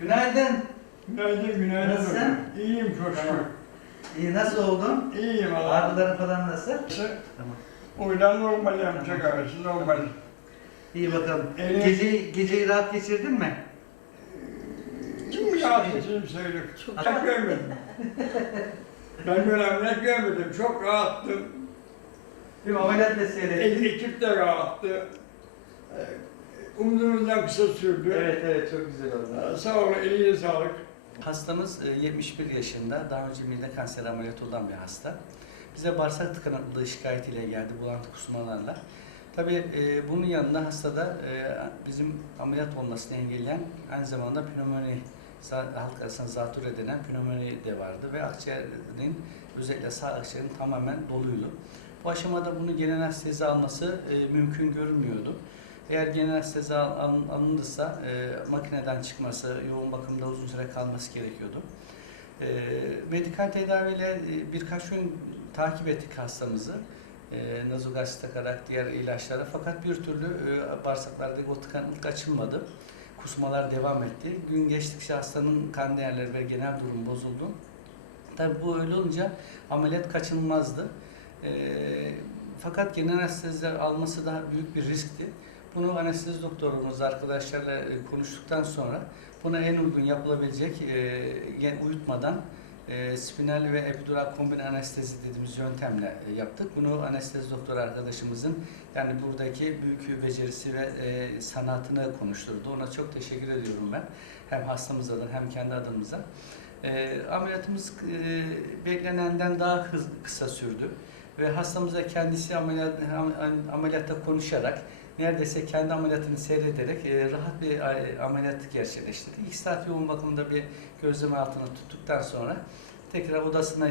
Günaydın. Günaydın, günaydın. Nasılsın? İyiyim çok şükür. Tamam. İyi nasıl oldun? İyiyim Allah. Ağrıların falan nasıl? Tamam. Uydan normal yapacak arası normal. İyi bakalım. Evet. Gece, geceyi rahat geçirdin mi? Kim rahatsızım söyle. Çok- Çok görmedim. ben böyle ameliyat görmedim. Çok rahattım. Bir ameliyat da seyrettin. ekip de rahattı. E, Umduğumuzdan kısa sürdü. Evet evet çok güzel oldu. E, Sağ olun, elinize sağlık. Hastamız e, 71 yaşında, daha önce mide kanseri ameliyatı olan bir hasta. Bize bağırsak tıkanıklığı şikayetiyle geldi, bulantı kusmalarla. Tabii e, bunun yanında hastada e, bizim ameliyat olmasını engelleyen aynı zamanda pnömoni, halk arasında zatürre denen pnömoni de vardı ve akciğerin özellikle sağ akciğerin tamamen doluydu. Bu aşamada bunu genel anestezi alması e, mümkün görünmüyordu. Eğer genel al- alınırsa e, makineden çıkması, yoğun bakımda uzun süre kalması gerekiyordu. E, medikal tedaviyle e, birkaç gün takip ettik hastamızı. E, nazogasit takarak diğer ilaçlara fakat bir türlü e, bağırsaklardaki o tıkanıklık açılmadı. Kusmalar devam etti. Gün geçtikçe hastanın kan değerleri ve genel durum bozuldu. Tabi bu öyle olunca ameliyat kaçınılmazdı. E, fakat genel anesteziler alması daha büyük bir riskti. Bunu anestezi doktorumuz arkadaşlarla e, konuştuktan sonra buna en uygun yapılabilecek e, uyutmadan e, spinal ve epidural kombine anestezi dediğimiz yöntemle e, yaptık. Bunu anestezi doktoru arkadaşımızın yani buradaki büyük becerisi ve e, sanatını konuşturdu. Ona çok teşekkür ediyorum ben. Hem hastamız adına hem kendi adımıza. E, ameliyatımız beklenenden daha kısa sürdü ve hastamıza kendisi ameliyat, am- ameliyatta konuşarak neredeyse kendi ameliyatını seyrederek e, rahat bir a- ameliyat gerçekleştirdi. İki saat yoğun bakımda bir gözleme altına tuttuktan sonra tekrar odasına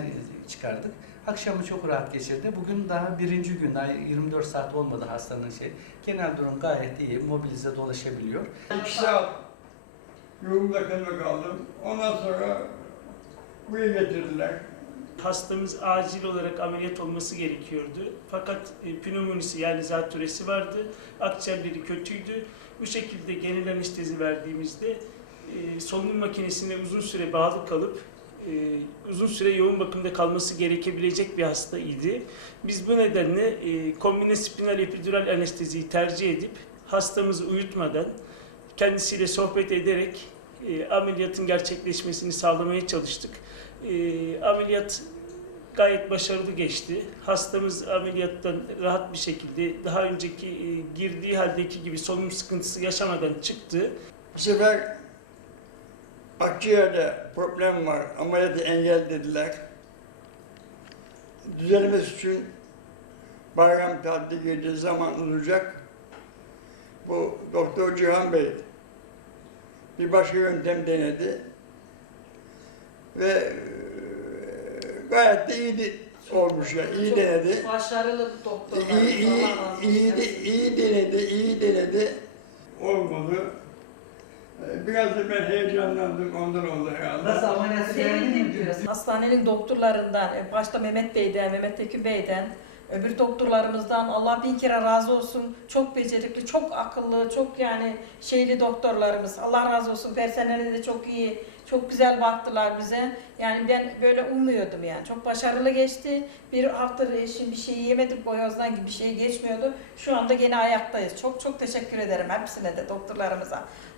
çıkardık. Akşamı çok rahat geçirdi. Bugün daha birinci gün, daha 24 saat olmadı hastanın şey. Genel durum gayet iyi, mobilize dolaşabiliyor. İki saat yoğun bakımda kaldım. Ondan sonra buraya getirdiler. Hastamız acil olarak ameliyat olması gerekiyordu. Fakat e, pnömonisi yani zatürresi vardı. Akciğerleri kötüydü. Bu şekilde genel anestezi verdiğimizde e, solunum makinesine uzun süre bağlı kalıp e, uzun süre yoğun bakımda kalması gerekebilecek bir hasta idi. Biz bu nedenle e, kombine spinal epidural anesteziyi tercih edip hastamızı uyutmadan kendisiyle sohbet ederek e, ameliyatın gerçekleşmesini sağlamaya çalıştık. E, ameliyat gayet başarılı geçti. Hastamız ameliyattan rahat bir şekilde daha önceki e, girdiği haldeki gibi solunum sıkıntısı yaşamadan çıktı. Bu sefer akciğerde problem var, ameliyatı engellediler. Düzelmesi için bayram tatili girdiği zaman olacak. Bu Doktor Cihan Bey bir başka yöntem denedi ve e, gayet de iyi olmuş ya, iyi Çok denedi. Başarılı doktorlar. İyi, iyi, iyi, de- iyi denedi, iyi denedi. Olmadı. Ee, Biraz da ben heyecanlandım, ondan oldu herhalde. Nasıl ameliyatı beğendin mi. Hastanenin doktorlarından, e, başta Mehmet Bey'den, Mehmet Tekin Bey'den, öbür doktorlarımızdan Allah bin kere razı olsun. Çok becerikli, çok akıllı, çok yani şeyli doktorlarımız. Allah razı olsun. Personeli de çok iyi, çok güzel baktılar bize. Yani ben böyle ummuyordum yani. Çok başarılı geçti. Bir hafta eşim bir şey yemedik, boyozdan gibi bir şey geçmiyordu. Şu anda gene ayaktayız. Çok çok teşekkür ederim hepsine de doktorlarımıza.